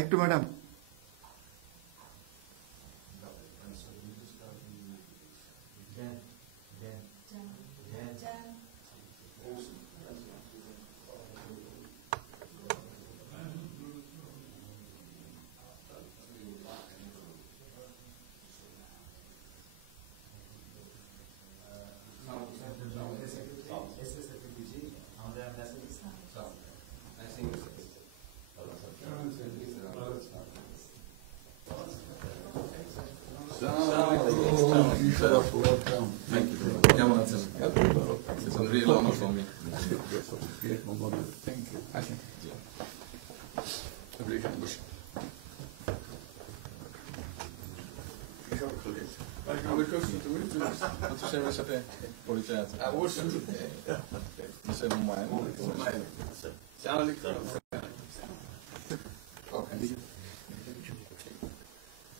একটু ম্যাডাম কেমন আছেন? Real honour for me. Thank you. আসেন। সাহেবের সাথে পরিচয় আছে অবশ্যই।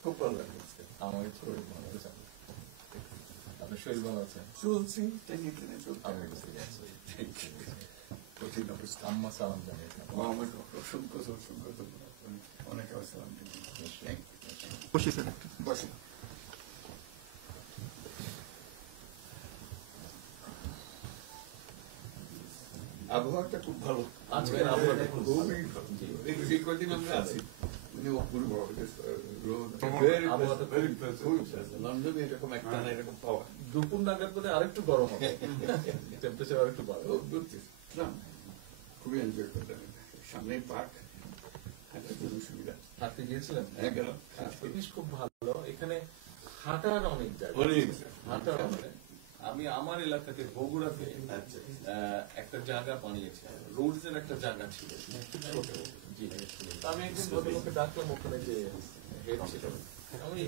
খুব ভালো লাগে। আমার শরীর ভালো আছে। আপনার শরীর ভালো আছে? চলছি টেনে টেনে চলতে আম্মা সালাম জানিয়ে আমাকে অসংখ্য অসংখ্য অনেক সালাম বসে স্যার বসে। আবহাওয়াটা খুব ভালো, আজকের আবহাওয়াটা খুব ভালো। খুবই ভালো। এই কদিন আমরা আছি লন্ডনে এরকম একটা এরকম পাওয়া দুপুর নাগাদ বলে আরেকটু গরম হবে, টেম্পারেচার আরেকটু বাড়বে। খুবই এনজয় করলাম। সামনে পার্ক, হাঁটার জন্য সুবিধা। হাঁটতে গিয়েছিলেন? গেলাম। জিনিস খুব ভালো, এখানে হাঁটার অনেক জায়গা, হাঁটার অনেক। আমি আমার এলাকাতে বগুড়াতে একটা জায়গা বানিয়েছি, রোডস এর একটা জায়গা ছিল ছোট। জি, আমি একদিন ভদ্রলোককে ডাকলাম, ওখানে যে হেড ছিল, আমি